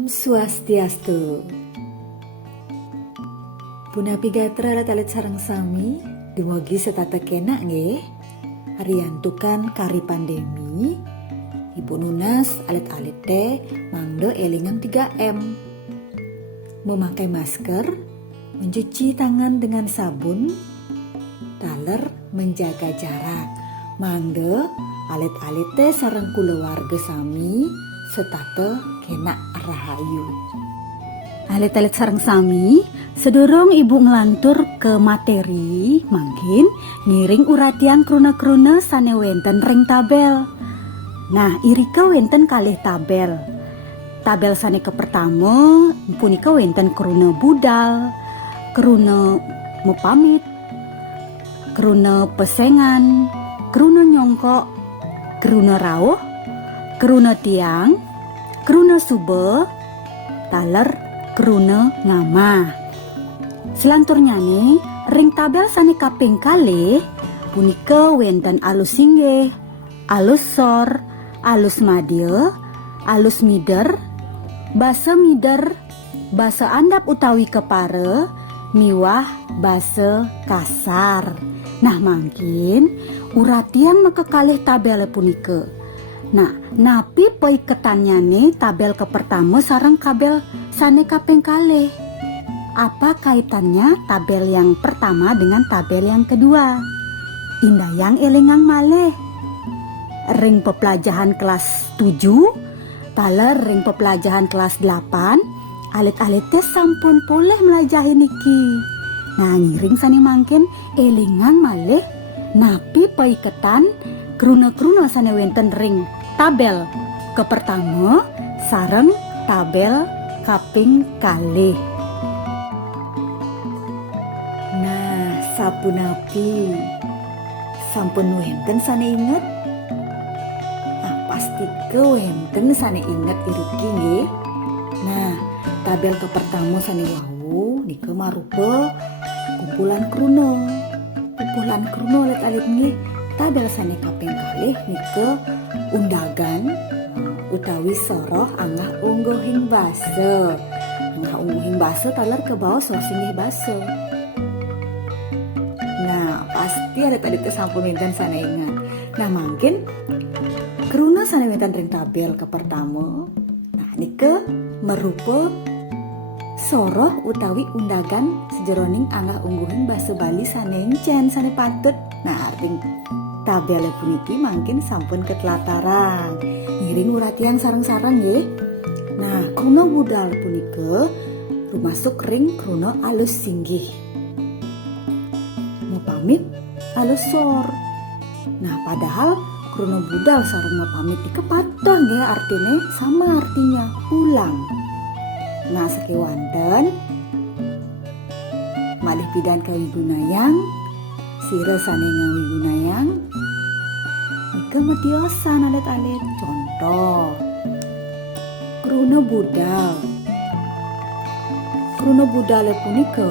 Om Swastiastu. Punapi gatra talit sarang sami, dumugi setata kena nge. Hariantukan kari pandemi, Ibu Nunas alit-alit teh mangdo elingan 3M. Memakai masker, mencuci tangan dengan sabun, taler menjaga jarak. Mangdo alit-alit teh sareng kulawarga sami setata kena rahayu. Alit-alit sareng sami, sedurung ibu ngelantur ke materi, mangkin ngiring uratian kruna-kruna sane wenten ring tabel. Nah, irika wenten kalih tabel. Tabel sane ke pertama, punika wenten kruna budal, kruna mepamit, kruna pesengan, kruna nyongkok, kruna rawuh, kruna tiang, kruna sube, taler kruna ngama. Selanturnya nih, ring tabel sane kaping kalih punika wenten alus singgih, alus sor, alus madya, alus mider, basa mider, basa andap utawi kepara, miwah basa kasar. Nah, mangkin uratian mekekalih tabel punika. Nah, napi peiketannya nih tabel ke pertama sareng kabel sane kaping kalih. Apa kaitannya tabel yang pertama dengan tabel yang kedua? Indayang elingang malih. Ring pepelajaran kelas 7, taler ring pepelajaran kelas 8, alit-alit teh sampun boleh melajahi niki. Nah, ngiring sani mangkin elingan malih napi peiketan kruna-kruna sane wenten ring tabel ke pertama sareng tabel kaping kalih. Nah, sapunapi sampun wenten sane inget? Pasti ke wenten sane inget iruki nggih. Nah, tabel ke pertama sane wau nika marupa kumpulan kruna. Kumpulan kruna alit-alit nggih. Tabel sane kaping kalih nika undagan utawi soroh angah ungguhing basa. Angah ungguhing basa taler ke bawah soroh singgih basa. Nah, pasti alit-alit sampun wenten sane ingat. Nah, mungkin kruna sane wenten ring tabel ke pertama. Nah, nika merupa soroh utawi undagan sejeroning angah ungguhing basa Bali sane encen sane patut. Nah, ring tabel puniki mangkin sampun ketelataran. Ngiring uratian sareng-sareng nggih. Nah, kruna budal punika rumasuk ring kruna alus singgih. Mupamit alus sor. Nah, padahal kruna budal sareng mupamit iki patah nggih artine sama artinya ulang. Nah, sakewanten malih pidan kawigunayang sira sane ngawigunayang nika mediosan alit-alit. Contoh kruna budal. Kruna budal punika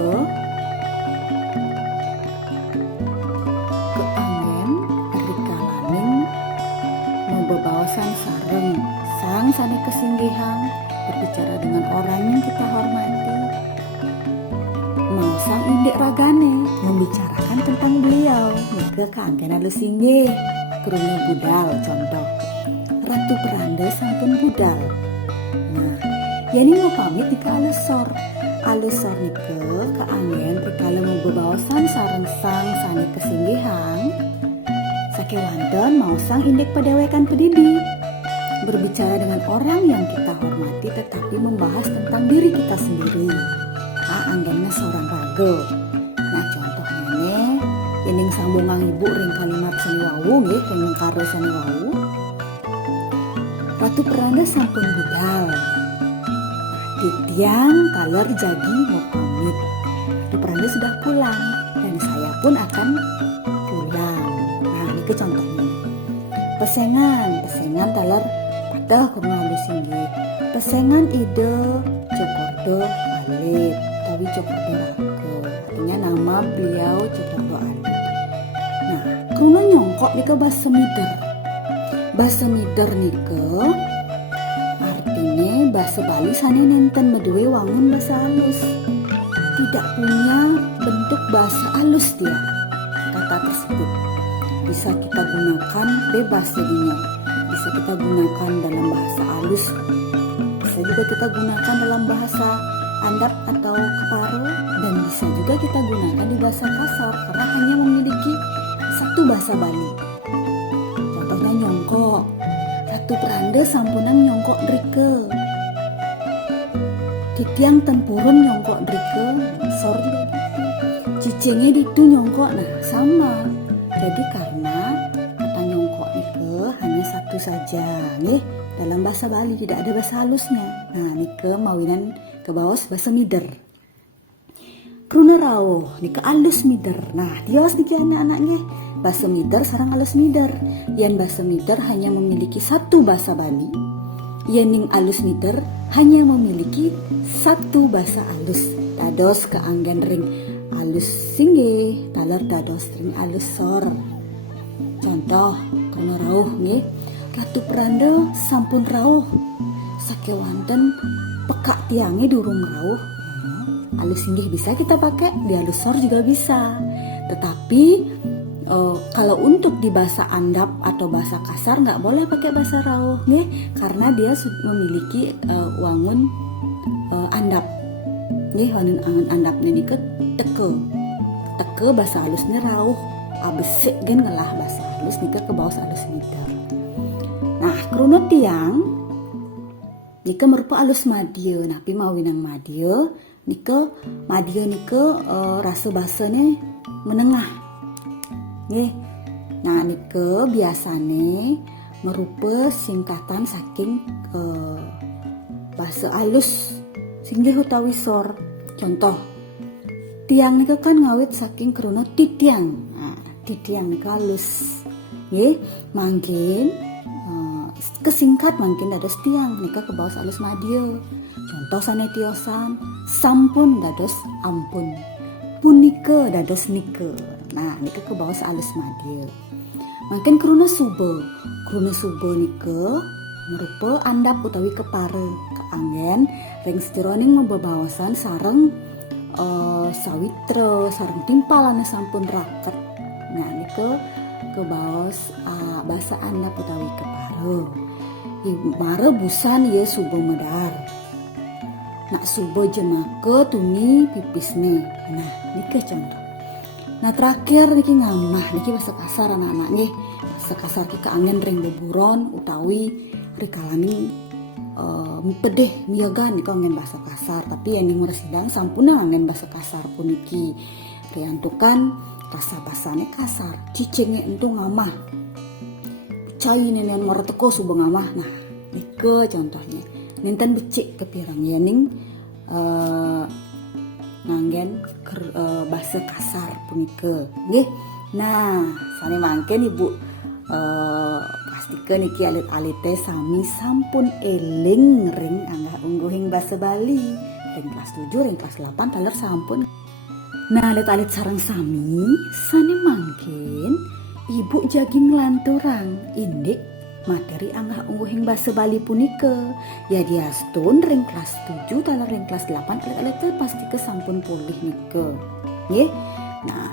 keanggen rikalaning membebaosan sareng sang sane kesinggihan berbicara dengan orang yang kita hormati. Mau sang indek ragane membicarakan tentang beliau nika keanggen alus singgih kruna budal. Contoh Ratu Peranda sampun budal. Nah, yani mau pamit nika alus sor. Alus sor nika keanggen rikala membebaosan sareng sang sane kesinggihan sakewanten mau sang indek padewekan pedidi berbicara dengan orang yang kita hormati tetapi membahas tentang diri kita sendiri. Anggennya seorang raga. Nah, contohnya nih ining sambungan ibu ring kalimat seni wawu nggih ring karo seni wawu. Ratu Peranda sampun budal. Titiang kaler jadi mau pamit. Ratu Peranda sudah pulang dan saya pun akan pulang. Nah, ini contohnya. Pesengan taler patah kurang halus singgih. Pesengan ide Cokordo Alit tapi Cokordo Rake. Artinya nama beliau Cokordo Alit. Nah, kruna nyongkok nika basa mider. Basa mider nika artine bahasa Bali sane nenten medue wangun bahasa halus. Tidak punya bentuk bahasa halus dia. Kata tersebut bisa kita gunakan bebas jadinya. Bisa kita gunakan dalam bahasa halus. Bisa juga kita gunakan dalam bahasa andap atau keparo, dan bisa juga kita gunakan di bahasa kasar karena hanya memiliki satu bahasa Bali. Contohnya nyongkok. Ratu Pranda sampunan nyongkok drike. Titiang tempurun nyongkok drike. Sor juga gitu. Cicengnya ditu nyongkok. Nah sama. Jadi karena kata nyongkok nike hanya satu saja nih dalam bahasa Bali, tidak ada bahasa halusnya. Nah nike mawinan ke bawah bahasa mider. Kruna rawuh nike alus mider. Nah dios niki anak-anaknya bahasa mider sarang alus mider. Yang bahasa mider hanya memiliki satu bahasa Bali. Yang alus mider hanya memiliki satu bahasa alus. Dados keanggen ring alus singgih, taler dados ring alus sor. Contoh kruna rawuh nggih. Ratu Pranda sampun rawuh. Sakewanten pekak tiangnya durung rawuh. Alus singgih bisa kita pakai, di alus sor juga bisa. Tetapi kalau untuk di bahasa andap atau bahasa kasar nggak boleh pakai bahasa rawuh nih, karena dia memiliki wangun andap. Nih wangun andap ini ke teke bahasa halusnya rawuh. Abesek gen ngelah bahasa halus nih ke bawah alus mider. Nah krunut tiang nika merupa alus madya. Napi mawinang madya nika madya nika rasa bahasanya menengah. Nggih. Nah nika biasane merupa singkatan saking bahasa alus singgih utawi sor. Contoh tiang nika kan ngawit saking kruna titiang. Nah, titiang nika alus. Nggih, mangkin kesingkat mungkin dados tiang nika ke bawah alus madya. Contoh sane tiosan sampun dados ampun. Punika dados nika. Nah, nika ke bawah alus madya. Mungkin kruna suba. Kruna suba nika merupa andap utawi kepare keanggen ring sejeroning membebawasan sareng sawitra sareng timpalan sampun raket. Nah, nika ke bawah bahasa andap utawi kepare. Mare busan ye suba medar. Nak suba jemake tuni pipisne. Nah, nika contoh. Nah terakhir niki ngamah niki bahasa kasar anak-anak nggih. Bahasa kasar ki keanggen ring beburon utawi rikalaning pedeh miyagan nika anggen bahasa kasar, tapi yang ning residang sampuna anggen bahasa kasar puniki. Riantukan rasa basane kasar, cicingnya entu ngamah. Cai nenen mara teko suba ngamah. Nah, nika contohnya. Nenten becik kepirang ya ning nganggen bahasa kasar punika nggih. Nah sane mangken Ibu pastikeun niki alit-alite sami sampun eling ring anggah ungguhing bahasa Bali ring kelas 7 ring kelas 8 taler sampun. Nah alit-alit sareng sami sane mangken Ibu jagi nglanturang indik materi anggah ungguhing bahasa Bali punika. Ya diastun ring kelas 7 taler ring kelas 8 alit-alite pasti kesampun pulih nika. Nggih. Nah,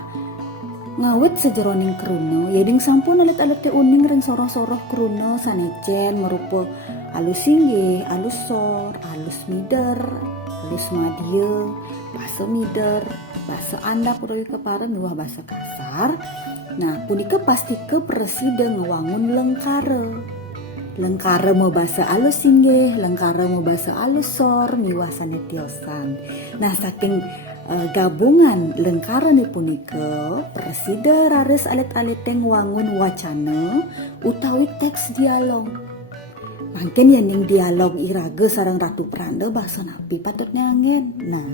ngawit sejeroning kruna ya ding sampun alit-alite uning ring soroh-soroh kruna sanecen merupa alus singgih, alus sor, alus mider, alus madya, bahasa mider, bahasa andap utawi kepare miwah bahasa kasar. Nah, punika pasti ke presida ngewangun lengkare. Lengkare mau bahasa alus singgih, lengkare mau bahasa alus sor, miwah sanetiosan. Nah, saking gabungan lengkare ni punika presida raris alit-alit ngewangun wacana utawi teks dialog. Mangken yen dialog iraga sareng Ratu Pranda bahasa napi patutnya angin. Nah,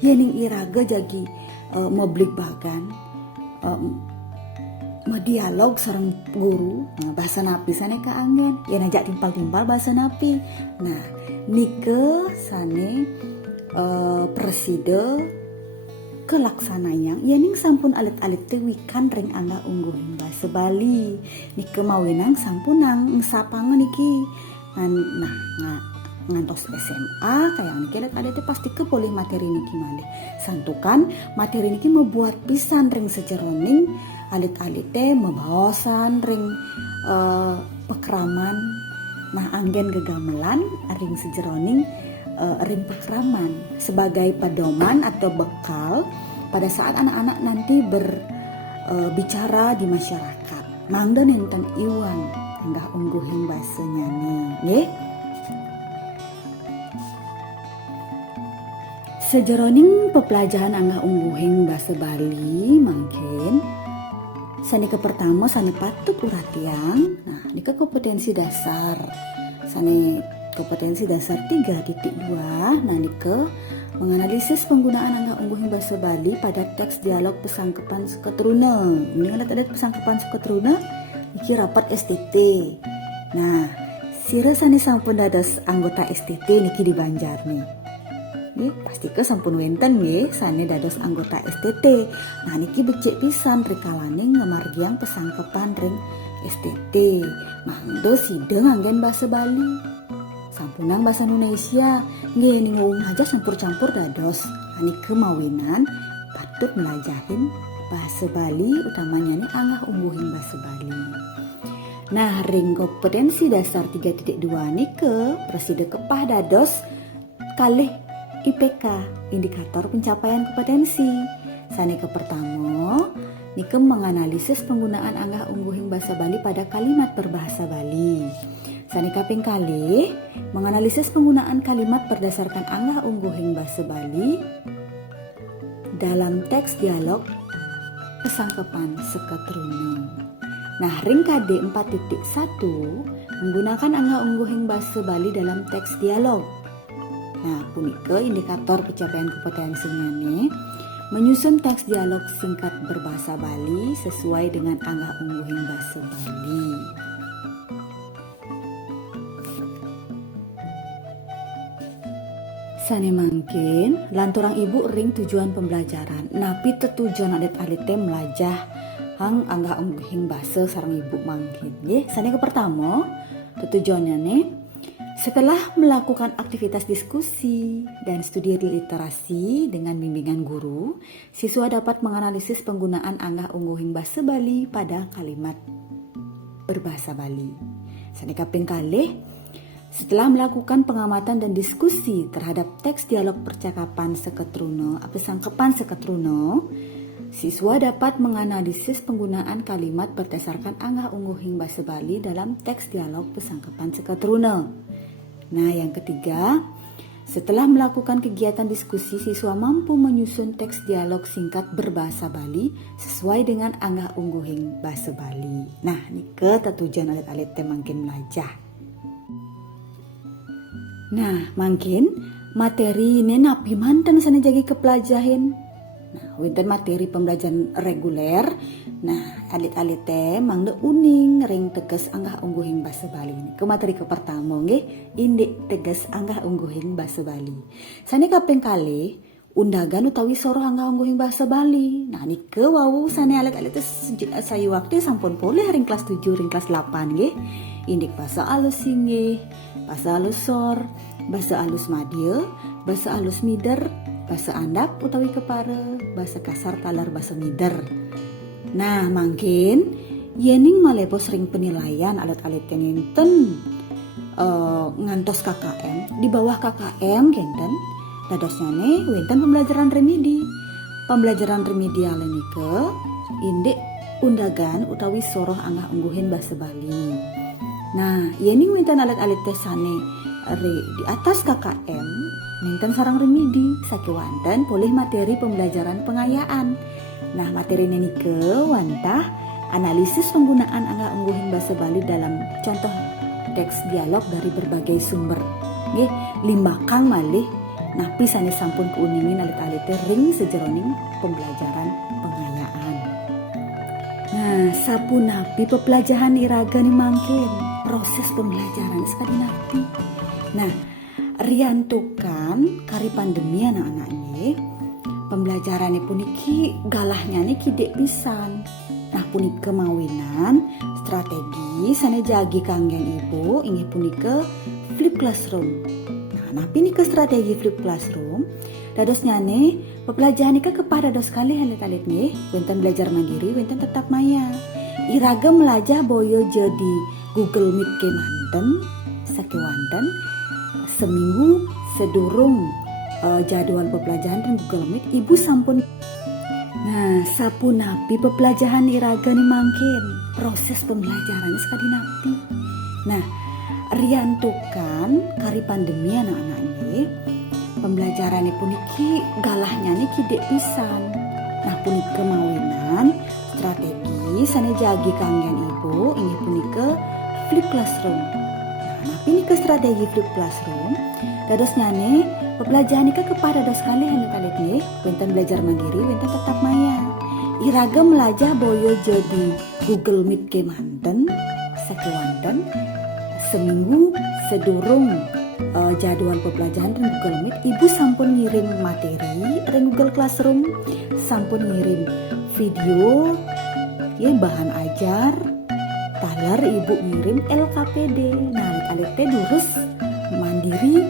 yen iraga jagi moblik bagan dialog sareng guru, nah, bahasa napi sane kaanggen ya najak timpal-timpal bahasa napi. Nah nike sane presida kelaksananya ya ning sampun alit-alit wikan ring angga ungguhing bahasa Bali nike mawinang sampunang sapangen niki. Nah ngantos SMA kayak niki alit pasti ke boleh materi niki malih. Santukan materi niki membuat pisan ring sejeroning alit-alite membawasan ring pekraman. Nah anggen gegamelan ring sejeroning ring pekraman sebagai pedoman atau bekal pada saat anak-anak nanti berbicara di masyarakat. Mangda nenten iwan enggak ungguhin bahasanya nih, nggih. Sejeroning pepelajaran angga ungguhing bahasa Bali mungkin sani ke pertama sani patut uratian. Nah, ini ke kompetensi dasar. Sani kompetensi dasar 3.2. Nah, ini ke menganalisis penggunaan angga ungguhing bahasa Bali pada teks dialog pesangkepan seketruna. Ini ada pesangkepan seketruna iki rapat STT. Nah, sira sani sampun dados anggota STT niki di Banjar nih. Nggih, pasti ke sampun wenten nggih sane dados anggota STT. Nah niki becik pisan rikalaning ngemargiang pesangkepan ring STT. Mangdo sideng anggen bahasa Bali. Sampunang bahasa Indonesia. Nggih ningung aja campur-campur dados. Nah niki mawinan patut melajahin bahasa Bali utamanya nih angah ungguhin bahasa Bali. Nah ring kompetensi dasar 3.2 nike preside kepah dados kalih IPK, indikator pencapaian kompetensi. Sani ke pertama, nike menganalisis penggunaan angga ungguhing bahasa Bali pada kalimat berbahasa Bali. Sani kaping kalih, menganalisis penggunaan kalimat berdasarkan angga ungguhing bahasa Bali dalam teks dialog pesangkepan seketruna. Nah, ring KD 4.1 menggunakan angga ungguhing bahasa Bali dalam teks dialog. Nah, punika indikator pencapaian kompetensinya nih menyusun teks dialog singkat berbahasa Bali sesuai dengan angga ungguhing bahasa Bali. Sane mangkin lanturang ibu ring tujuan pembelajaran. Napi tetujuan alit-alite melajah hang angga ungguhing bahasa sareng ibu mangkin. Nggih, sane ke pertama tujuannya nih setelah melakukan aktivitas diskusi dan studi literasi dengan bimbingan guru, siswa dapat menganalisis penggunaan angga ungguhing bahasa Bali pada kalimat berbahasa Bali. Sane kaping kalih, setelah melakukan pengamatan dan diskusi terhadap teks dialog percakapan seketruna, pesangkepan seketruna, siswa dapat menganalisis penggunaan kalimat berdasarkan angga ungguhing bahasa Bali dalam teks dialog pesangkepan seketruna. Nah, yang ketiga, setelah melakukan kegiatan diskusi, siswa mampu menyusun teks dialog singkat berbahasa Bali sesuai dengan angga ungguhing bahasa Bali. Nah, nike tujuan alit-alit mangkin melajah. Nah, mangkin materi ini napi mantan sana jagi kepelajahin. Nah, wonten materi pembelajaran reguler. Nah, alit-alite mangde uning ring tegas angga ungguhing bahasa Bali. Ke materi ke pertama nggih, indik tegas angga ungguhing bahasa Bali. Sane kaping kalih undagan utawi soro angga ungguhing bahasa Bali. Nah, nike wau sane alit-alite sayu waktu sampun boleh ring kelas 7 ring kelas 8 nggih. Indik bahasa alus nggih, bahasa alus sor, bahasa alus madya, bahasa alus mider, bahasa andap utawi kepara, bahasa kasar talar bahasa mider. Nah, mungkin yening malepo sering penilaian alat-alit kenten ngantos KKM. Di bawah KKM kenten dadosnya nih wenten pembelajaran remedi. Pembelajaran remedial nike indik undagan utawi soroh angga ungguhin bahasa Bali. Nah, yening wenten alat-alit tesane di atas KKM ninten sarang remedi sakiwanten boleh materi pembelajaran pengayaan. Nah, materi ini ke wantah analisis penggunaan angga ungguhin bahasa Bali dalam contoh teks dialog dari berbagai sumber. Nggih, limbakang malih napi sane sampun keuningin alit-alite ring sejeroning pembelajaran pengayaan. Nah, sapu napi pepelajaran iraga nih mangkin proses pembelajaran sekali napi. Nah, riantukan kari pandemi anak-anak nih pembelajarannya puniki galahnya nih kidek pisan. Nah, puniki kemawinan strategi sane jagi kanggen ibu inggih puniki flip classroom. napi nih ke strategi flip classroom. Dados nyane pembelajaran nika kepada dos kali halit-halit nggih, wenten belajar mandiri, wenten tetap maya. Iraga melajah boyo jadi Google Meet ke manten, sakewanten seminggu sedurung jadwal pembelajaran dan Google Meet ibu sampun. Nah, sapu napi pembelajaran iraga nih mangkin proses pembelajarannya sekali napi. Nah, riantukan kari pandemi anak-anak nih pembelajaran puniki galahnya nih kidek pisan. Nah, puniki kemawinan strategi sana jagi kanggen ibu ini puniki flip classroom. Nah, napi nih ke strategi flip classroom dados nyane pembelajaran nika kepada dos kali halit-halit nggih, wenten belajar mandiri, wenten tetap maya. Iraga melajah boyo jadi Google Meet ke manten, sakewanten seminggu sedurung jadwal pembelajaran dan Google Meet ibu sampun ngirim materi dan Google Classroom, sampun ngirim video ya bahan ajar, talar ibu ngirim LKPD. Nah, alit durus mandiri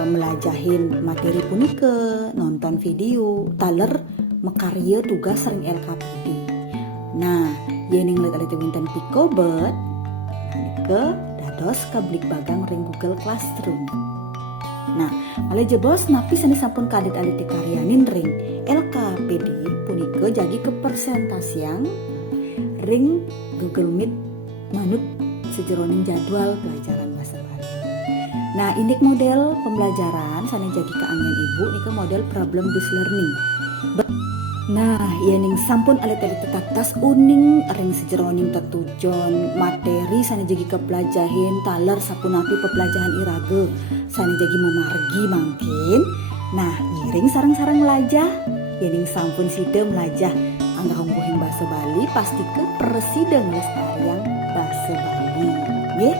melajahin materi punike, nonton video, taler mekarya tugas sering LKPD. Nah, yening lihat winten pikobet, ke dados kablik bagang ring Google Classroom. Nah, malih jebos napi seni sampun kadit alit dikaryanin ring LKPD punike jagi ke presentasian ring Google Meet manut sejeroning jadwal pelajaran bahasa Bali. Nah, indik model pembelajaran sana jadi keanggen ibu nih ke model problem based learning. Nah, yening sampun alit-alit tetatas uning ring sejeroning tetujon materi sana jadi kepelajahin taler sapunapi pepelajaran irage sana jadi memargi mangkin. Nah, ngiring sarang-sarang melajah yening sampun sida melajah angga honggohing bahasa Bali pasti ke presiden lestariang bahasa Bali nggih.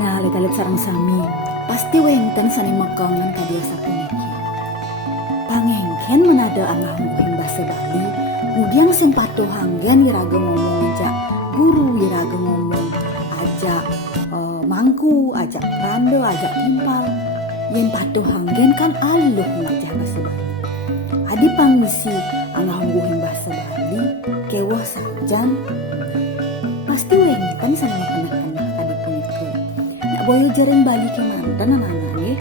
Nah, alit-alit sarang sami pasti wenten sane mekongan kadia sapuniki pangengken menada angga honggohing bahasa Bali kemudian sempatuh hanggen iraga ngomong ajak guru iraga ngomong ajak mangku ajak rando ajak timpal yang patuh hanggen kan aluh melajah bahasa Bali adi pangisi angga honggohing bahasa Bali kewah sajan pasti wenten sama kena-kena tadi punike nak boyo jarang Bali ke mantan anak-anak nih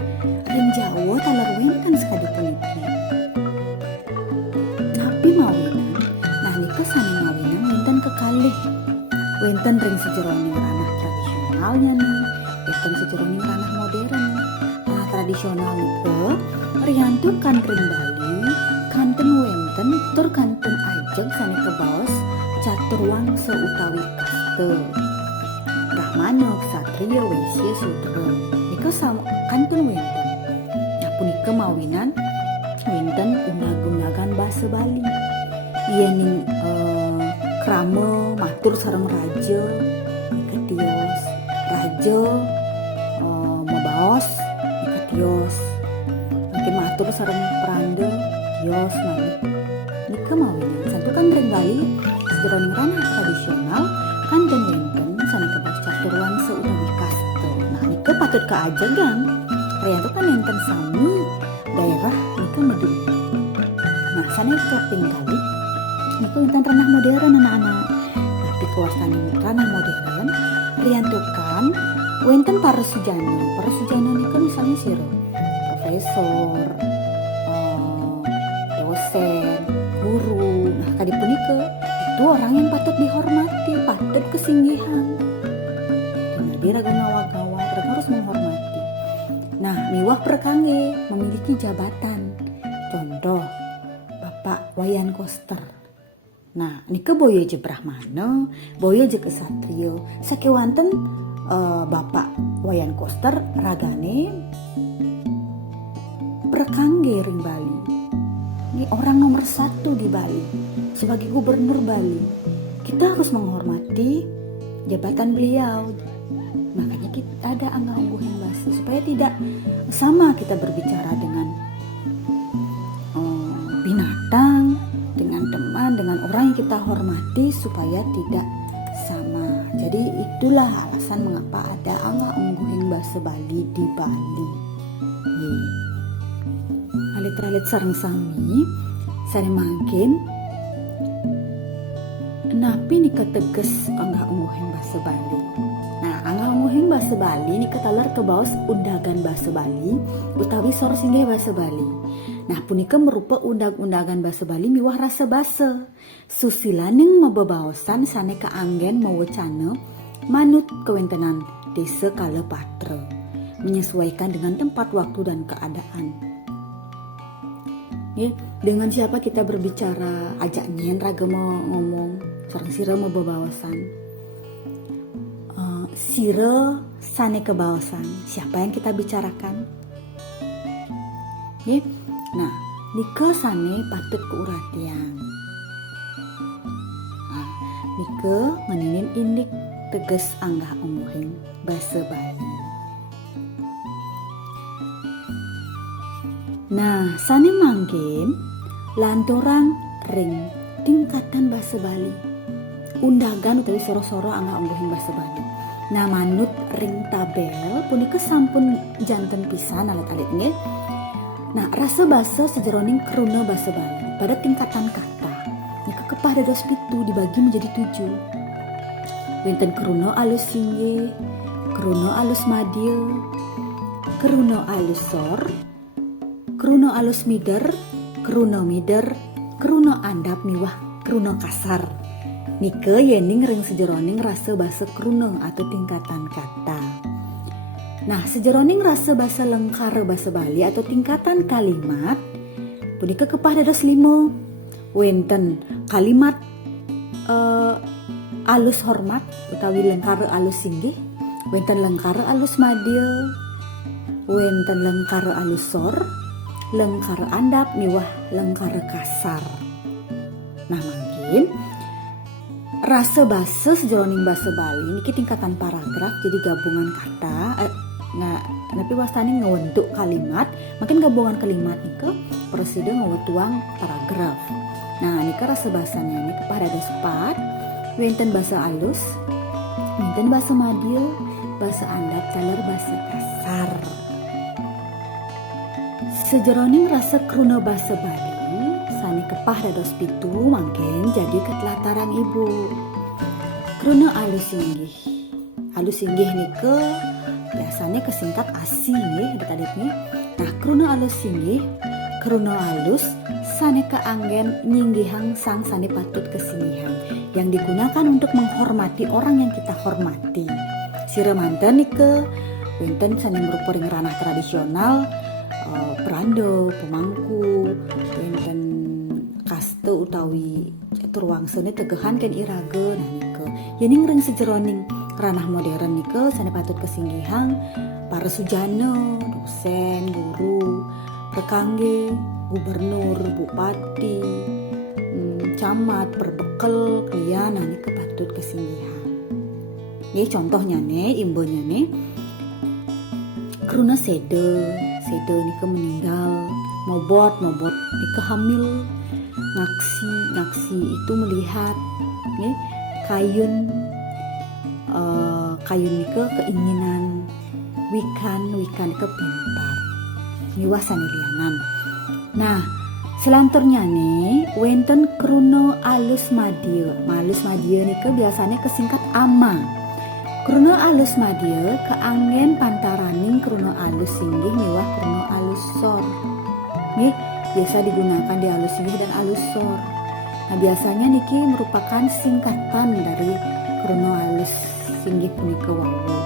ring Jawa talar wenten sekali punike napi mawinan nah nika sane mawinan wenten kekalih wenten ring sejeroning ranah tradisionalnya nih wenten sejeroning ranah modern. Nah, tradisional nika riantu kan ring Bali kanten wenten tur kanten ajeg sane kebaos caturwang seutawi kaste Brahmana, Ksatria, Waisya, Sudra nika sama kanten wenten. Nah, punika mawinan wenten unag-unagan bahasa Bali yening krama matur sareng raja nika tios raja mabaos nika tios mungkin matur sareng pranda tios maneh nika mawinan santukan ring Bali sederoning ranah tradisional kanten wenten sane kebaos caturwang seutawi kaste. Nah, nika patut kaajegan riantu kan enten sami daerah nika medu. Nah, sana keping kali nika wenten ranah modern anak-anak. Tapi kawasan ranah modern riantukan wenten parasujana nika misalnya siro profesor, dosen, guru. Nah, kadi punika itu orang yang patut dihormati, patut kesinggihan. Nah, dia raga ngawak-ngawak, raga harus menghormati. Nah, miwah perkangge memiliki jabatan. Contoh, Bapak Wayan Koster. Nah, nika boyo je Brahmana, boyo je Ksatria. Sakewanten Bapak Wayan Koster ragane perkangge ring Bali. Ini orang nomor 1 di Bali sebagai gubernur Bali. Kita harus menghormati jabatan beliau. Makanya kita ada angga ungguhin bahasa supaya tidak sama kita berbicara dengan binatang, dengan teman, dengan orang yang kita hormati supaya tidak sama. Jadi itulah alasan mengapa ada angga ungguhin bahasa bahasa Bali di Bali. Ye. Alit-alit sareng sami sane mangkin napi nika teges anggah umuhing bahasa Bali. Nah, anggah umuhing bahasa Bali nika talar kebaos undagan bahasa Bali utawi sor singgih bahasa Bali. Nah, punika merupa undag-undagan bahasa Bali miwah rasa basa. Susilaning mabebaosan sane kaanggen mawecana manut kewentenan desa kala patra, menyesuaikan dengan tempat, waktu, dan keadaan. Ya, dengan siapa kita berbicara, ajak nyen raga mau ngomong, sareng sira mau bebawasan. Sira sane kebawasan, siapa yang kita bicarakan? Ya, nah, nika sane patut keuratian. Nah, nika meninin indik teges anggah umuhing bahasa Bali. Nah, sane mangkin lantorang ring tingkatan bahasa Bali. Undagan utawi soro-soro anggah umuhing bahasa Bali. Nah, manut ring tabel punika sampun janten pisan alit-alit nggih. Nah, rasa basa sejeroning kruna bahasa Bali pada tingkatan kata. Nika kepah dados 7 dibagi menjadi 7. Wenten kruna alus singgih, kruna alus madya, kruna alus sor, kruna alus mider, kruna mider, kruna andap miwah kruna kasar. Nika yening ring sejeroning rasa basa kruna atau tingkatan kata. Nah, sejeroning rasa basa lengkar bahasa Bali atau tingkatan kalimat punika kepah dados 5. Wenten kalimat alus hormat utawi lengkar alus singgih, wenten lengkar alus madya, wenten lengkar alus sor, lengkar andap miwah lengkar kasar. Nah, mungkin rasa basa sejeroning bahasa Bali niki tingkatan paragraf, jadi gabungan kata. Nah, tapi wastani ngewentuk kalimat, makin gabungan kalimat nika presida ngewetuang paragraf. Nah, nika rasa bahasanya ini kepada ada 4. Wenten bahasa alus, wenten bahasa madya, bahasa andap, taler bahasa kasar. Sejeroning rasa kruna bahasa Bali sane kepah dados 7 mangken jadi ketelataran ibu. Kruna alus singgih. Alus singgih nika biasanya kesingkat ASI nggih adik-adiknya. Nah, kruna alus singgih, kruna alus sane kaanggen nyinggihang sang sane patut kesinggihan yang digunakan untuk menghormati orang yang kita hormati. Sira manten nika wenten sane merupa ring ranah tradisional, perando, pemangku, wenten kaste utawi turwangsane tegehan ken iraga. Nah, nika yening ring sejeroning ranah modern nika sane patut kesinggihan para sujana, dosen, guru, rekangge, gubernur, bupati, camat, perbekel, klian, nah nika patut kesinggihan. Nggih contohnya nih, imbonya nih kruna sede nika meninggal, mobot nika hamil, ngaksi itu melihat, nih kayun nika keinginan, wikan nika pintar, miwah sanelianan. Nah, selanturnya nih wenten kruna alus madya. Alus madya nika biasanya kesingkat ama. Kruna alus madya keanggen pantaraning kruna alus singgih miwah kruna alus sor. Nih biasa digunakan di alus singgih dan alus sor. Nah, biasanya niki merupakan singkatan dari kruna alus singgih punika wawu.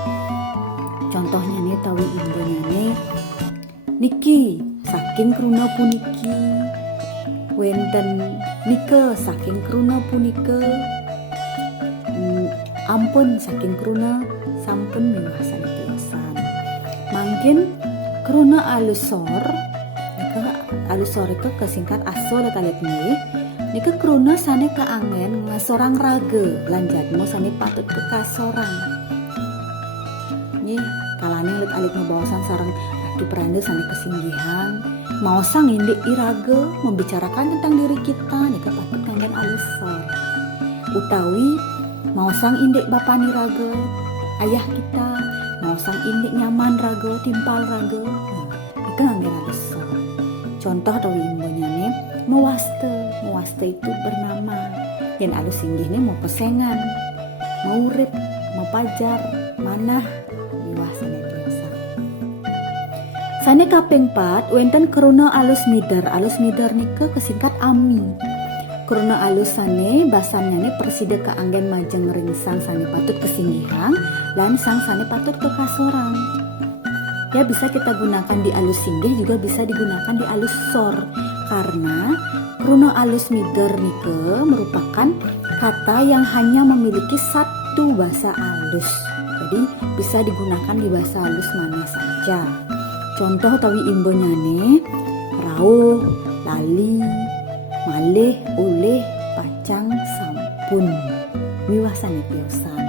Contohnya nih tawi imbonya nih niki saking kruna puniki, wenten nika saking kruna punika, ampun saking kruna sampun miwah sanitiasan. Mangkin kruna alus sor, nika alus sor itu kesingkat aso letalit nggih. Nika kruna sane kaangen ngasorang raga lan jadmo sane patut kekasorang. Nggih, kalane alit-alit mabawasan sareng di peranda sane kesinggihan, mau sang indik iraga membicarakan tentang diri kita nika patut kanggen alus sor. Utawi mau sang indik bapa niraga ayah kita, Naosang indik nyaman raga, timpal raga. Ika ngangge alus sor. Contoh tawi imbonya nih, mewaste itu bernama. Yang alus singgih nih mau pesengan, mau urip, mau pajar, manah, miwah sanetiosa. Sane kaping 4 wenten kruna alus mider. Alus mider nika kesingkat AMI. Kruna alus sane basannya nih persida keanggen majeng ringsang sane patut kesinggihan lan sang sane patut kekasoran. Ya bisa kita gunakan di alus singgih juga bisa digunakan di alus sor karena kruna alus mider nika merupakan kata yang hanya memiliki satu bahasa alus. Jadi bisa digunakan di bahasa halus mana saja. Contoh tawi imbonya nih, rauh, lali, malih, oleh, pacang, sampun. Miwah sanetiosan.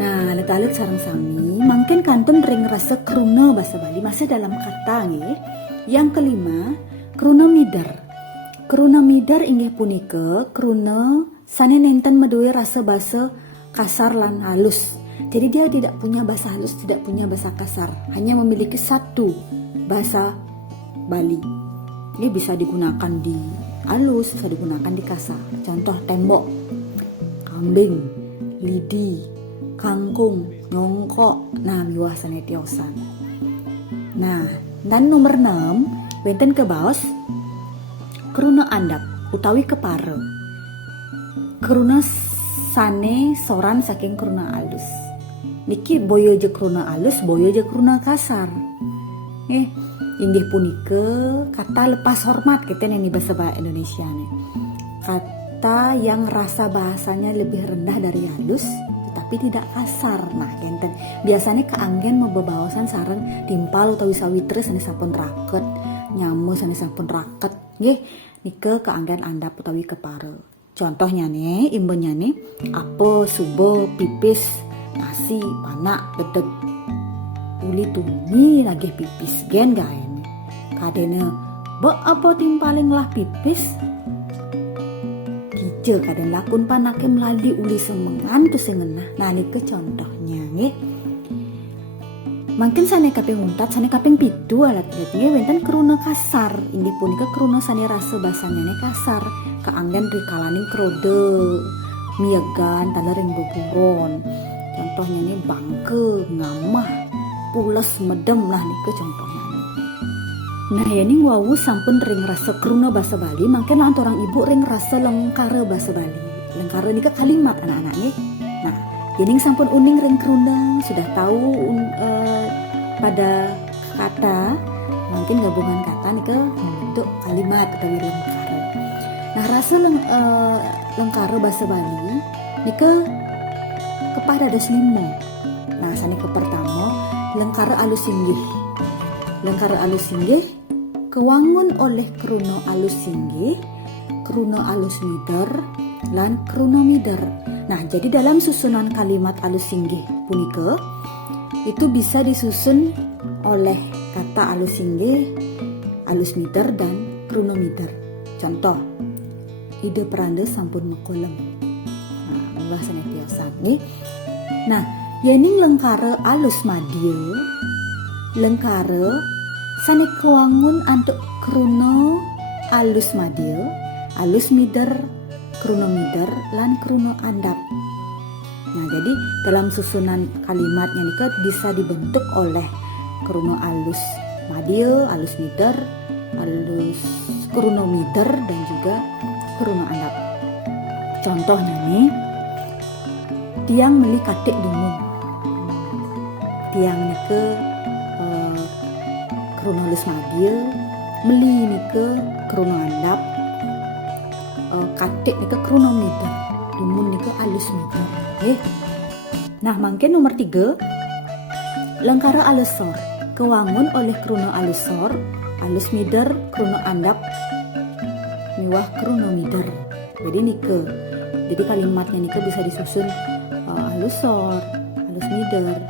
Nah, letalik sareng sami, mungkin kantun ring rasa kruna bahasa Bali masih dalam kata nih. Yang kelima, kruna mider. Kruna mider inggih punika kruna sane nenten meduwe rasa basa kasar lan halus. Jadi dia tidak punya bahasa halus, tidak punya bahasa kasar, hanya memiliki satu bahasa Bali. Ini bisa digunakan di halus, bisa digunakan di kasar. Contoh tembok, kambing, lidi, kangkung, nyongkok. Nah, miwah sanetiosan. Nah, dan nomor 6 wenten kebaos kruna andap utawi kepara. Kruna sane soran saking kruna alus. Niki boyo je kruna alus, boyo je kruna kasar. Inggih punika kata lepas hormat kita nih bahasa Indonesia nih. Kata yang rasa bahasanya lebih rendah dari halus tetapi tidak kasar. Nah, enten biasanya keanggen mebebaosan sareng timpal utawi sawitri sane sampun raket, nyamu sane sampun raket. Nggih, nika keanggen andap utawi kepara. Contohnya nih, imbonya nih, apa, subo, pipis, nasi, panak, dedeg, uli tumi lagi pipis, gen gaen. Kadene, bo apa timpaling lah pipis? Kije kaden lakun panake melali uli semengan tu sengenah. Nah, nika contohnya nih. Mungkin sane kaping 4, sane kaping 7 alat nggih wenten kruna kasar. Inggih punika kruna sane rasa basane kasar. Keanggen rikalaning krode, miyegan talereng beburon. Contohnya nih bangke, ngamah, pules, medem lah nika contohnya. Nah, ini wawu sampun ring rasa kruna bahasa Bali, mungkin lan orang ibu ring rasa lengkara bahasa Bali. Lengkara nika kalimat anak-anak nih. Nah, jadi sampun uning ring kruna, sudah tahu pada kata, mungkin gabungan kata nika membentuk kalimat atau lengkara. Nah, rasa lengkara bahasa Bali nika kepada ada 5. Nah, sane ke pertama lengkara alus singgih. Lengkara alus singgih kewangun oleh kruna alus singgih, kruna alus mider, lan kruna mider. Nah, jadi dalam susunan kalimat alus singgih punika itu bisa disusun oleh kata alus singgih, alus mider dan kruna mider. Contoh, ide peranda sampun mekolem. Nah, miwah sanetiosan nih. Nah, yening lengkara alus madya, lengkara sane kewangun antuk kruna alus madya, alus mider, kruna mider, lan kruna andap. Nah, jadi dalam susunan kalimatnya nika bisa dibentuk oleh kruna alus madya, alus mider, alus kruna mider dan juga kruna andap. Contohnya nih, tiang meli katik dumun. Tiang nika kruna alus madya, meli nika kruna andap, katik nika kruna mider, dumun nika alus mider. Nah, mungkin nomor 3 lengkara alus sor kewangun oleh kruna alus sor, alus mider, kruna andap, miwah kruna mider. Jadi kalimatnya nika bisa disusun alus sor, alus mider,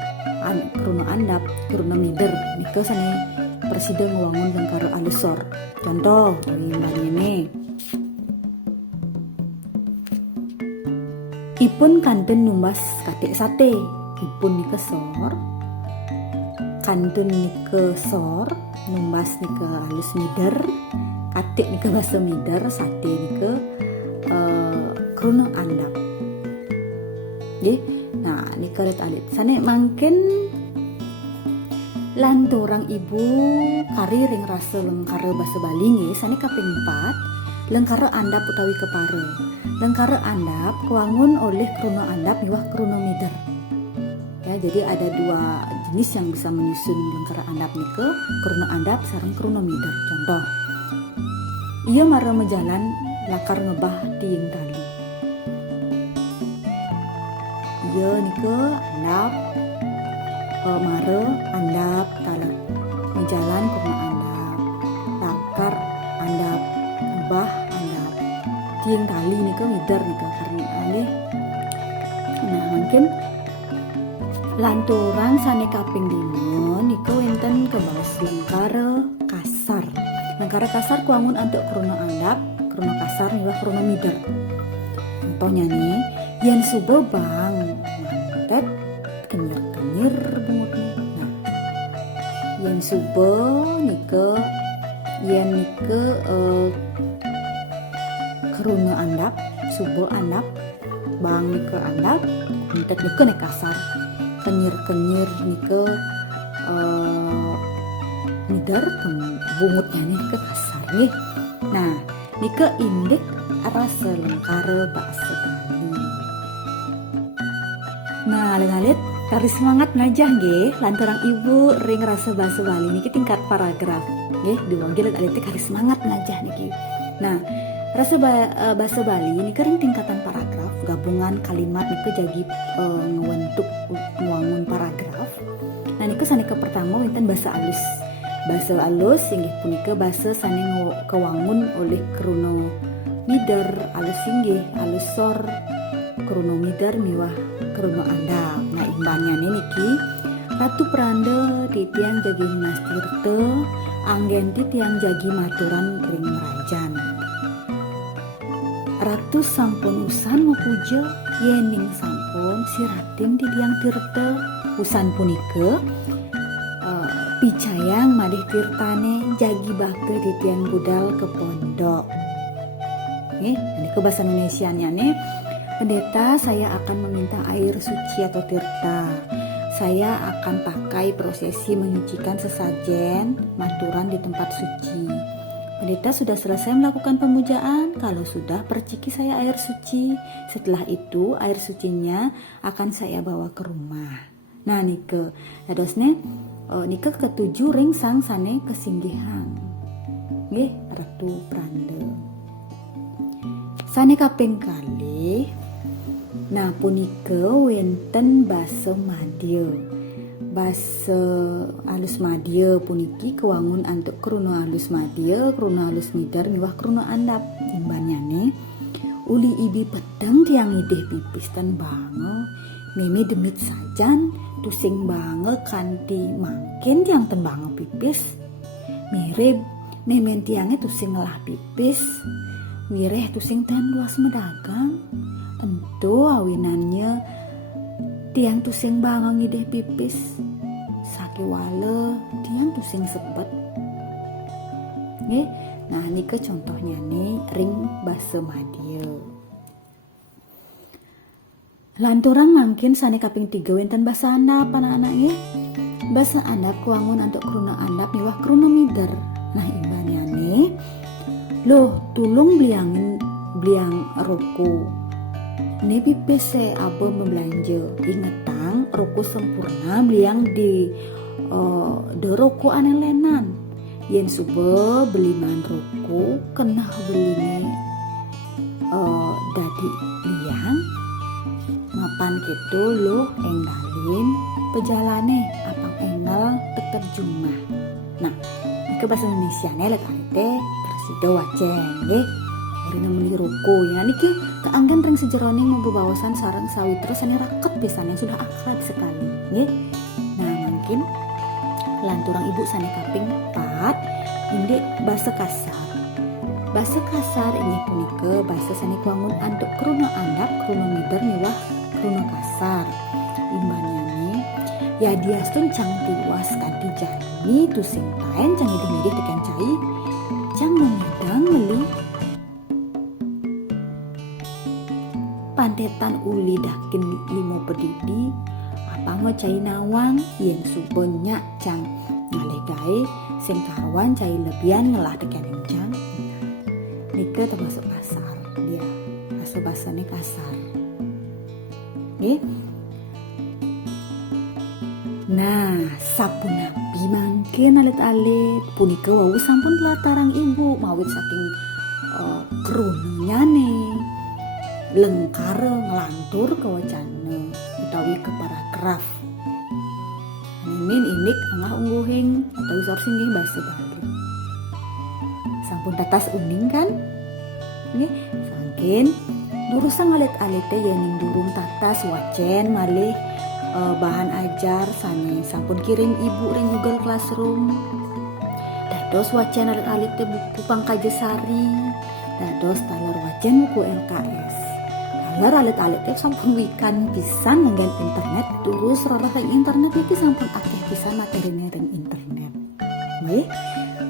kruna andap, kruna mider. Nika sane persida ngewangun lengkara alus sor. Contoh ini Ipun kantun numbas katik sate. Ipun nike sor, kantun nike sor, numbas nike halus mider, katik nike basa mider, sate nike kruno andap. Nggih. Nah, nike alit sane mangken lanturang ibu kari ring rasa lengkara basa Bali nggih sane kaping 4 lengkara andap utawi kepare. Lengkara andap kewangun oleh kruno andap miwah kruno mider. Ya, jadi ada 2 jenis yang bisa menyusun lengkara andap nike, kruno andap sareng kruno mider. Contoh, ia mara mejalan lakar ngebah tiing tali. Ia nike andap mare andap taler menjalan kruno andap, lakar andap, ngebah andap, tiing tali nike mider nike karena alih. Nah, mungkin lanturan sane kaping 5 nike wenten kebaos lengkara kasar. Lengkara kasar kuangun antuk kruno andap, kruno kasar miwah kruno mider. Contohnya nih, yen suba bang mantet kenyir-kenyir bungutnya. Nah, yen suba nike yen nike kruno andap, suba andap, bang nike andap, mantet nike nek kasar. Kenyir-kenyir nike mider bungutnya nike kasar nih. Nah, nike indik rasa lengkara basa Bali. Nah, alit-alit kari semangat najah nggih lantaran ibu ring rasa basa Bali niki tingkat paragraf nggih diwanggil alit kari semangat najah niki. Nah, rasa basa Bali niki ring tingkatan paragraf gabungan kalimat niki jadi ngewentuk nguangun paragraf. Nah, niku saneke pertama wonten basa alus. Basa alus inggih punika basa sane kewangun oleh kruno mider alus inggih alus sor kruno mider miwah kruno andap. Nah, imbannya niki Ratu Pranda titiang jagi Mas Tirta anggen titiang jagi maturan ring merajan. Ratu sampun usan ngupuja yening sampun sirating titiang Tirta usan punika picayang madih tirtane jagi bakte titiang budal ke pondok. Nih, ini ke bahasa Indonesianya nih. Pendeta, saya akan meminta air suci atau tirta. Saya akan pakai prosesi menyucikan sesajen maturan di tempat suci. Pendeta sudah selesai melakukan pemujaan. Kalau sudah, perciki saya air suci. Setelah itu, air sucinya akan saya bawa ke rumah. Nah, nike dadosne nike ketujuh ring sang sane kesinggihan. Nggih, Ratu Pranda. Sane kaping kalih. Nah, punika wenten basa Madya. Basa alus Madya puniki kewangun antuk kruno alus Madya, kruno alus mider miwah kruno andap. Imbanyane uli ibi pedang tiang ideh pipis ten bange meme demit sajan tusing bange kanthi mangkin tiang ten bange pipis mirip memen tiange tusing ngelah pipis wireh tusing ten luas medagang ento awinannya tiang tusing bange ngideh pipis sakiwale tiang tusing sepet nggih. Nah, nike contohnya nih ring basa Madya. Lanturang mangkin sane kaping 3 wenten basa andap anak-anak nggih. Basa andap kuangun antuk kruno andap miwah kruno mider. Nah, imbanyane loh tulung bliang ruku. Ne pipis apa membelanja. Ingetang ruku sempurna bliang di ruku anelenan. Yen suba beliman ruku kena beline dadi liang mapan gitu loh enggalin pejalane apang enggal teker jumah. Nah, ke bahasa Indonesia nih lekate presido waceng nggih urine meni ruku ya niki keanggen ring sejeroning membebawasan sareng sawitra sane raket pisan yang sudah akrab sekali nggih. Nah, mungkin lanturang ibu sane kaping 4 indik basa kasar. Basa kasar inggih punika basa sanes wangun antuk kruna andap, kruna mider miwah kruna kasar. Imbanyane ya diastun cang tiwas kanthi jani tusing taen cang idih-idih tekan cai cang memidang meli pantetan uli dakin limo pedidi apa mau cai nawang yen subenyak cang ngalih gae sing karuan cai lebihan ngelah tekan cang nika termasuk kasar dia bahasane kasar nggih. Nah, sapunapi mangkin alit-alit punika wau sampun latarang ibu mawit saking krunanyane lengkar ngelantur ke wacana utawi ke paragraf. Mimin inik angah ungguhing atau isor singgih basa baru. Sampun tatas uning kan? Nggih, saking durusan alit-alite yening durung tatas wacen malih bahan ajar sane sampun kirim ibu ring Google Classroom. Dados wacan alit-alit buku Pangkajasari, dados talar wacan buku LKS. Talar alit-alit sampun wikan pisan nggen internet, terus rarah internet iki sampun akeh pisan materine ring internet. Nggih,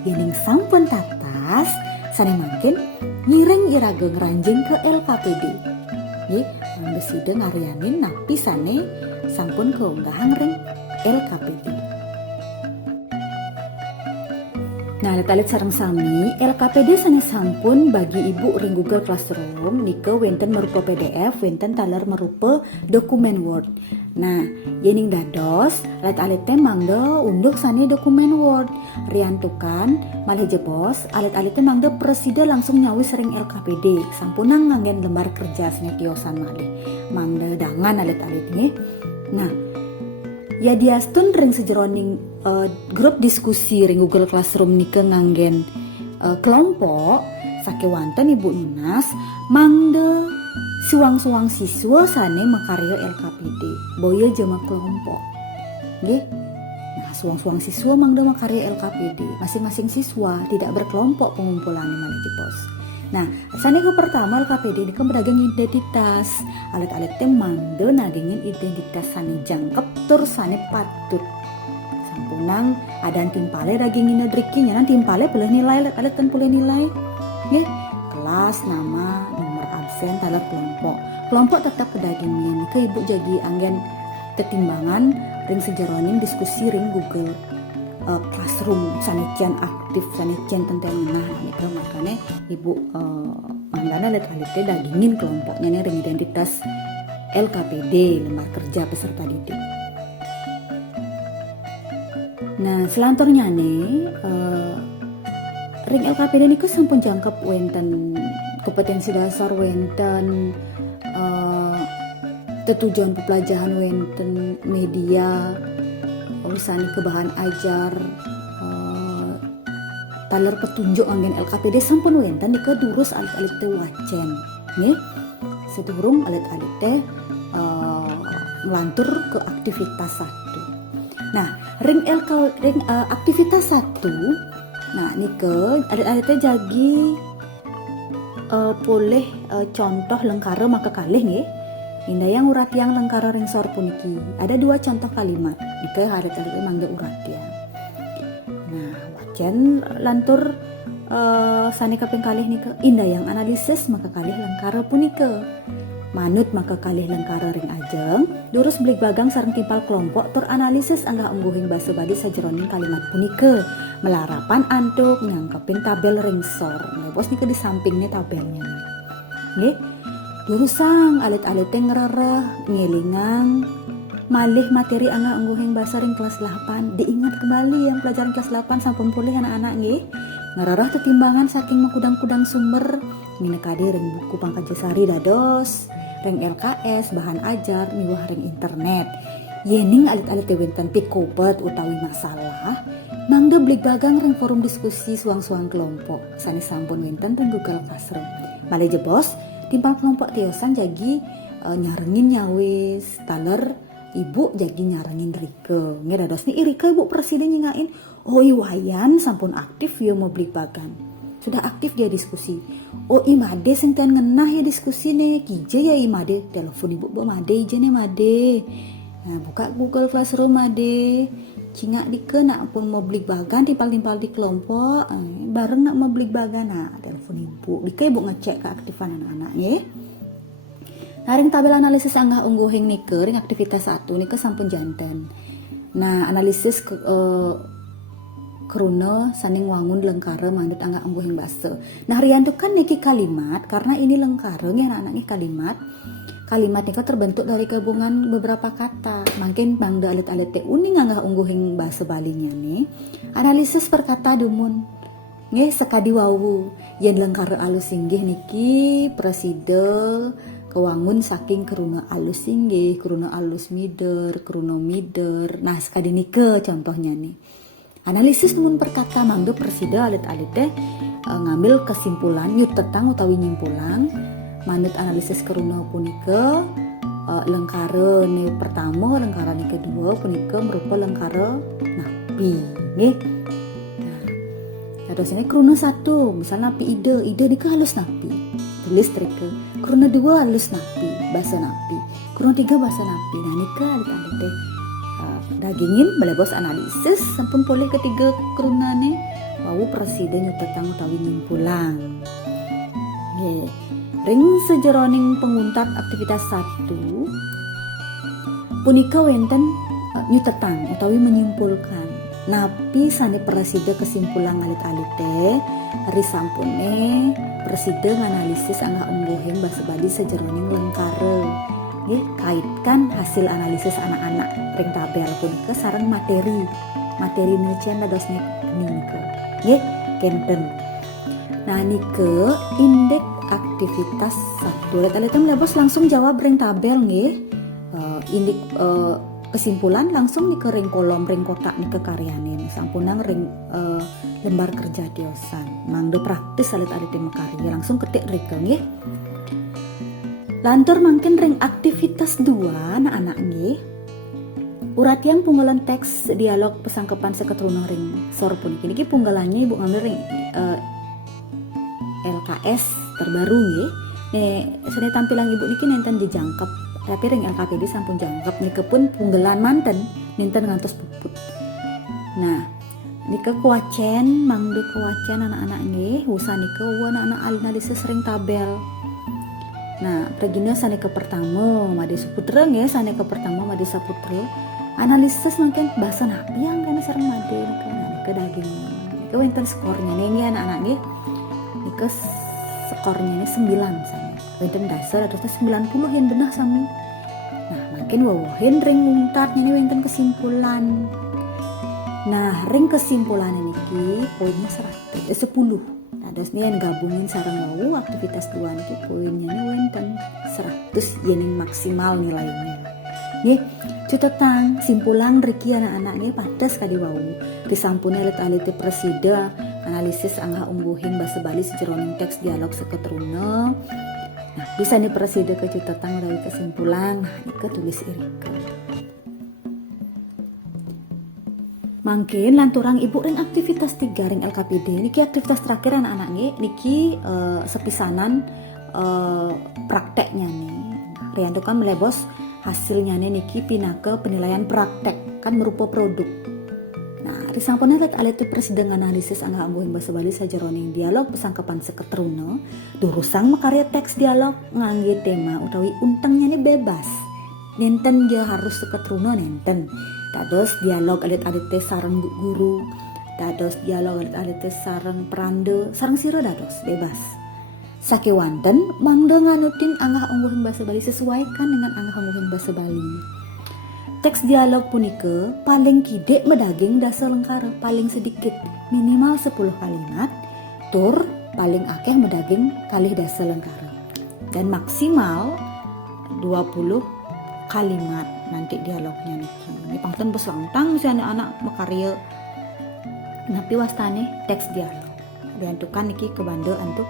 yening sampun tatas sane mangkin ngiring irage ngranjing ke LKPD. Nggih, manggesida ngarianin napi sane sampun keunggahan ring LKPD. Nah, alit-alit sareng sami LKPD sanes sampun bagi ibu ring Google Classroom nika wenten merupa PDF, wenten taler merupa dokumen Word. Nah, yening dados alit-alit teh mangga unduk sane dokumen Word. Riantukan malih jebos alit-alit teh mangga presida langsung nyawis ring LKPD. Sampunang nganggen lembar kerja sane tiosan malih. Mangga dangan alit-alit nggih. Nah, ya diastun ring sejeroning grup diskusi ring Google Classroom nika nganggen kelompok sakewanten Ibu Nunas mangde suang-suang siswa sane makarya LKPD boyo jama kelompok nggih. Nah, suang-suang siswa mangde makarya LKPD masing-masing siswa tidak berkelompok pengumpulannya malih jebos. Nah, sane ke pertama LKPD ini kan berdagang identitas. Alit-alit teh mangde nagingin identitas sane jangkep tur sane patut. Sampunang adan timpale dagingin driki nyanan timpale boleh nilai alit ten boleh nilai. Nggih, kelas, nama, nomor absen, taler kelompok. Kelompok tetap kedagingin. Ke ibu jadi anggen ketimbangan ring sejeroning diskusi ring Google Classroom sanecian aktif sanecian tentang nah nika makanya ibu manggana alit-alit teh dagingin kelompoknya nih ring identitas LKPD lembar kerja peserta didik. Nah selanturnya nih ring LKPD niku sampun jangkep wenten kompetensi dasar wenten tujuan pembelajaran wenten media urusan kebahan ajar taler petunjuk anggen LKPD sampun wenten nika durus alit-alit teh wacen nggih sedurung alit-alit teh melantur ke aktivitas 1. Nah ring aktivitas 1 nah nika alit-alit teh jagi boleh contoh lengkara maka kalih nggih. Indah yang urat yang lengkara ring sor puniki. Ada 2 contoh kalimat. Nika alit-alit mangga urat ya. Nah, wajan lantur sane kaping kalih nika indah yang analisis maka kalih lengkara punika. Manut maka kalih lengkara ring ajeng, durus belik bagang sareng timpal kelompok tur analisis angga ungguhing basa badi sajeroning kalimat punika. Melarapan antuk nyangkepin tabel ring sor. Nah, bos nika di sampingnya tabelnya. Nggih. Durusang alit-alit teh ngerereh ngelingang malih materi angga ungguhing basa ring kelas 8 diingat kembali yang pelajaran kelas 8 sampun pulih anak-anak nggih ngerereh tetimbangan saking mengkudang-kudang sumber minekadi ring buku Pangkajasari dados ring LKS bahan ajar miwah ring internet yening alit-alit teh wenten pikobet utawi masalah mangda blik dagang ring forum diskusi suang-suang kelompok sanes sampun wenten teng Google Classroom malih jebos timpal kelompok tiosan jagi nyarengin nyawis taler ibu jagi nyarengin Rike ngedados nih Rike ibu presiden nyingain oh iwayan sampun aktif yo mau beli bagan sudah aktif dia diskusi. Oh imade sengtian ngenah ya diskusi nih, kije ya imade, telepon ibu made ije nih made. Nah, buka Google Classroom made. Cingak dike nak pun mau beli bagan timpal-timpal di kelompok, bareng nak mau beli bagan, nah telepon ibu. Dike ibu ngecek keaktifan anak-anaknya. Nah, ring tabel analisis anggah ungguhing nike, ring aktivitas 1 nike sampun janten. Nah, analisis keruna saning wangun lengkara manut anggah ungguhing basa. Nah, rian tu kan niki kalimat, karena ini lengkara nih anak-anak nih kalimat. Kalimat niko terbentuk dari gabungan beberapa kata. Mungkin bangda alit-alit te uning anggah ungguhing bahasa Balinya nih. Analisis perkata dumun. Nggih sekadi wawu yen lengkara alus inggih niki preside kewangun saking keruna alus inggih, keruna alus mider, keruna mider. Nah, sekadi nike contohnya nih. Analisis numun perkata mangga preside alit-alit teh ngambil kesimpulan nyut tetang utawi nyimpulan manut analisis keruna punika lengkara nih pertama, lengkara nih kedua punika merupa lengkara napi nggih. Nah, terus ini keruna 1 misalnya napi ide nika halus napi. Tulis trike. Keruna 2 halus napi, bahasa napi. Keruna 3 bahasa napi. Nah, nika alit-alit teh dagingin balebos analisis sampun boleh ketiga kerunane wau presiden nyutetang utawi nyimpulan. Nggih. Ring sejeroning penguntat aktivitas 1 punika wenten nyutetang utawi menyimpulkan. Napi sane preside kesimpulan alit-alit teh risampune preside nganalisis anggah ungguhing basa Bali sejeroning lengkara. Nggih, kaitkan hasil analisis anak-anak ring tabel punika sareng materi nilcian dados nike. Nggih, kenten. Nah, nike indeks aktivitas 1. Lihat lebos langsung jawab ring tabel nggih. Indeks kesimpulan langsung nike ring kolom ring kotak nike karyane. Sampunang ring lembar kerja diosan. Mangdo praktis alit-alit mekarya langsung ketik rike nggih. Lantur mungkin ring aktivitas 2 anak-anak nggih. Urat yang punggalan teks dialog pesangkepan seketruna ring sor puniki niki punggalannya ibu ngambil ring LKS terbaru nggih. Nih, sene tampilan ibu niki nenten dijangkep, tapi ring LKPD sampun jangkep niki pun punggalan manten nenten ngantos puput. Nah, niki kuacen mangde kuacen anak-anak nggih, usa niki anak-anak analisis ring tabel. Nah, pregina sane ke pertama Made Saputra nggih, sane ke pertama Made Saputra. Analisis mungkin bahasa napi yang kan sareng Made ke daging. Ke wenten skornya nih anak-anak nggih. Nike skornya ini 9 sami. Wenten dasar atau 90 yang benah sami. Nah, makin wawohin ring untatnya ini wenten kesimpulan. Nah, ring kesimpulan ini poinnya 10. Terus nih yang gabungin sareng wawu aktivitas 2 niki poinnya nih wenten 100 yening maksimal nilainya. Nggih, cutetan simpulan riki anak-anaknya pates kadi wawu. Disampune alit-alit presida analisis anggah ungguhing basa Bali sejeroning teks dialog seketruna. Nah, bisa nih presida ke cutetan dari kesimpulan. Nah, niki tulis irike. Mungkin lanturang ibu ring aktivitas 3 ring LKPD niki aktivitas terakhir anak-anak niki sepisanan prakteknya nih. Rian kan melebos hasilnya nih niki pinake penilaian praktek kan merupa produk. Nah, risampun alit presiden analisis anggah ungguhing basa Bali sajeroning dialog pesangkepan seketruna durusang makarya teks dialog ngangge tema utawi untengnya nih bebas. Nenten dia harus seketruna nenten. Dados dialog alit-alit sareng guru, dados dialog alit-alit sareng peranda, sareng sira dados bebas. Sakewanten mangda nganutin anggah ungguhing basa Bali sesuaikan dengan anggah ungguhing basa Bali. Teks dialog punika paling kidek medaging dasa lengkara paling sedikit minimal 10 kalimat, tur paling akeh medaging kalih dasa lengkara dan maksimal 20 kalimat nanti dialognya niki. Ini pangten bos langtang si anak-anak makarya. Napi wastane teks dialog. Diantukan niki ke banda antuk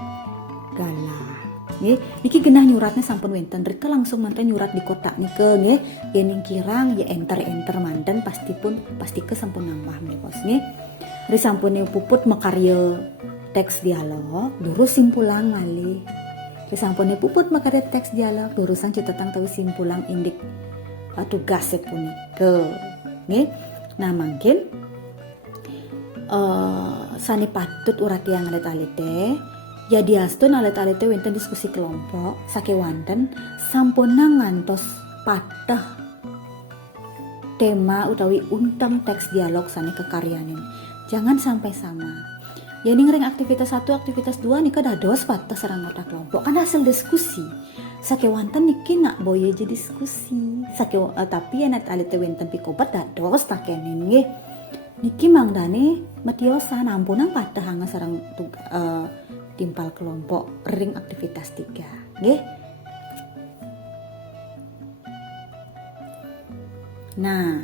galah. Nggih, niki genah nyuratnya sampun wenten. Rika langsung manten nyurat di kotak nike nggih. Yening kirang ya enter manten pasti ke sampun nambah nggih bos nggih. Ri sampune puput makarya teks dialog durus simpulang malih sampune puput makade teks dialog durusan citetang tawi simpulang indik tugas punike nggih. Nah mungkin sani patut urat yang alit-alite jadi astun alit-alite wonten diskusi kelompok sakewanten sampuna ngantos patah tema utawi untang teks dialog sani kekaryanin. Jangan sampai sama. Ya ning ring aktivitas 1, aktivitas 2 nika dados patah sareng anggota kelompok kan hasil diskusi. Sakewanten niki nak boye jadi diskusi. Tapi anak alite wonten pikobat dados takenin nggih. Niki mangdane metiosan ampunan patah hanga sareng timpal kelompok ring aktivitas 3 nggih. Nah,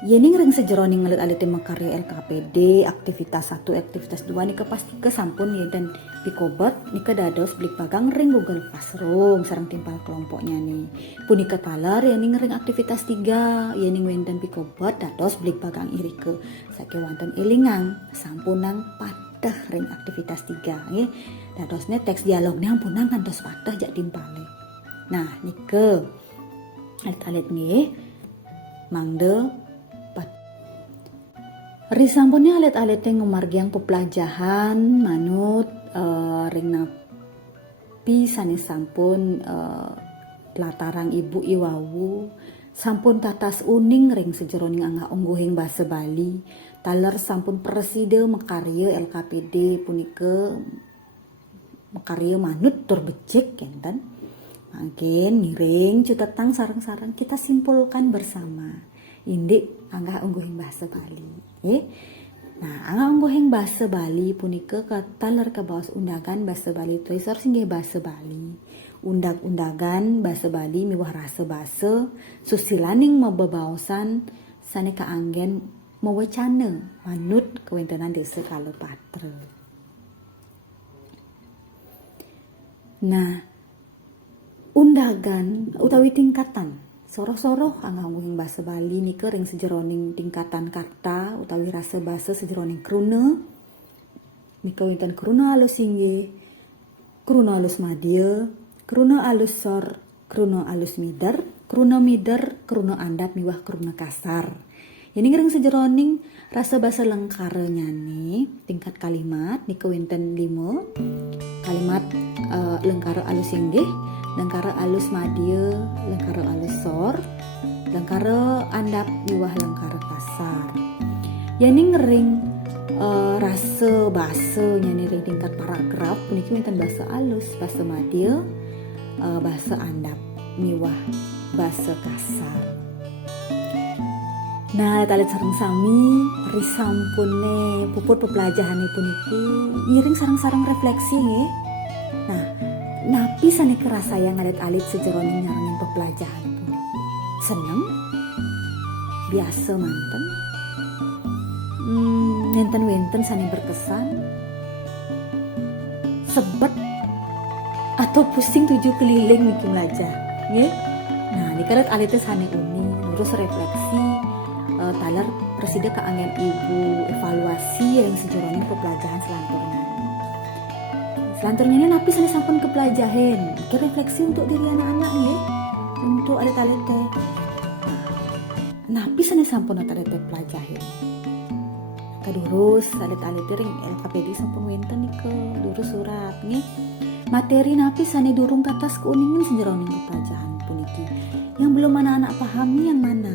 yening ring sejeroning alit-alite makarya LKPD aktivitas 1, aktivitas 2 nika pasti kesampun yen pikobat nika dados blik pagang ring Google Classroom sareng timpal kelompoknya nih. Punika talar yening ring aktivitas 3 yening wenten pikobat dados blik pagang irike sakewanten elingang sampunang patah ring aktivitas 3 nggih. Dadosne teks dialognya ampunang kantos patah jak timpale. Nah, nike alit-alit nggih mangde risampunnya alit-alite ngumargiang pepelajahan manut ring napi sanes sampun latarang ibu iwawu sampun tatas uning ring sejeroning angga ungguhing basa Bali taler sampun preside mekarya LKPD punike mekarya manut tur becik kenten. Makin miring cutetang sarang-sarang kita simpulkan bersama indik angga ungguhing basa Bali. Nah, angga ungguhing basa Bali punika kataler ke bawah undangan basa Bali tuisor singgih basa Bali. Undag-undagan basa Bali miwah rasa basa susilaning mebebaosan saneka anggen mewacana manut kewentanan desa Kalopatre. Nah, undagan utawi tingkatan soroh-soroh angga ungguhing basa Bali nika ring sejeroning tingkatan karta utawi rasa basa sejeroning kruna nika wonten kruna alus inggih, kruna alus madya, kruna alus sor, kruna alus mider, kruna andap miwah kruna kasar. Ini ring sejeroning rasa basa lengkara nyane tingkat kalimat nika wonten 5 kalimat lengkara alus inggih, lengkara alus madya, lengkara alus sor, lengkara andap miwah lengkara kasar. Yani ngering rasa basa nyane ring tingkat paragraf puniki wonten basa alus, basa madya, basa andap miwah basa kasar. Nah, talit sareng sami risampune puput pepelajahane puniki ngiring sareng-sareng refleksi nggih. Nah, napi sane kerasa yang alit-alit sejeroning nyarengin pepelajahan puniki. Seneng? Biasa manten? Nenten-wenten sane berkesan? Sebet? Atau pusing 7 keliling niki belajar? Nggih? Nah, niki alit-alite sane uni terus refleksi talar presida keanggen ibu evaluasi yang sejeroning pepelajahan selanturnya ini napi sane sampun kepelajahan refleksi untuk diri anak-anak nggih untuk alit-alit teh napi sane sampun alit-alit pelajahan kadurus alit-alit ring LKPD sampun wenten nike durus surat nggih materi napi sane durung katas keuningin sejeroning pepelajahan puniki yang belum anak-anak pahami yang mana.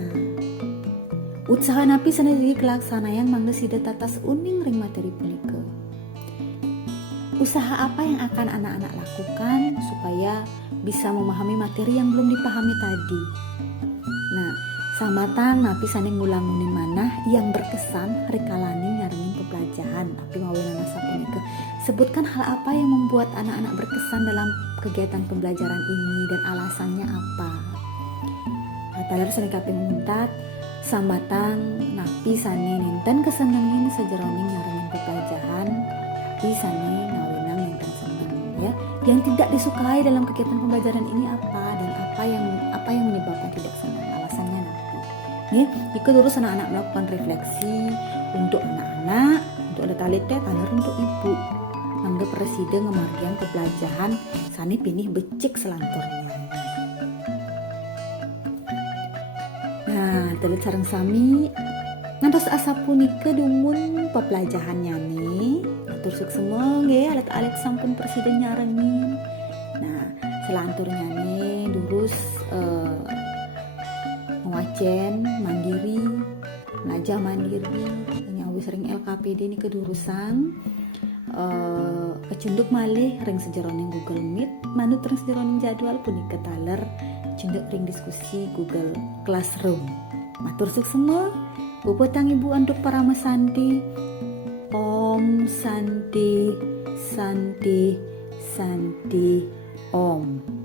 Usaha napi sanadiri kelaksana yang mangga sida tatas uning ring materi punika. Usaha apa yang akan anak-anak lakukan supaya bisa memahami materi yang belum dipahami tadi. Nah, samatang napi sane ngulangunin manah yang berkesan rekalane nyaringin pepelajahan tapi mawinana sapunika. Sebutkan hal apa yang membuat anak-anak berkesan dalam kegiatan pembelajaran ini dan alasannya apa. Talar sane kaping 4 sambatang napi sane nenten kesenengin sejeroning nyaringin pepelajahan napi sane ngawinang nenten seneng ya yang tidak disukai dalam kegiatan pembelajaran ini apa dan apa yang menyebabkan tidak senang alasannya napi nih jika terus anak-anak melakukan refleksi untuk anak-anak untuk alit-alit talar untuk ibu mangga presiden ngemargian kebelajahan sani pinih becik selantornya. Nah, telit sareng sami ngantos asa punika dumun pepelajahannya nih. Atur suk semua nggih alat-alat sampun presiden nyarengin. Nah, selanturnya nih durus ngewacen mandiri, belajar mandiri, nyawi sering LKPD ini kedurusan. Kecunduk malih ring sejeroning Google Meet, manut ring sejeroning jadwal punika taler cunduk ring diskusi Google Classroom. Matur suk semua. Puputang ibu untuk para mesanti. Om Santi Santi Santi Om.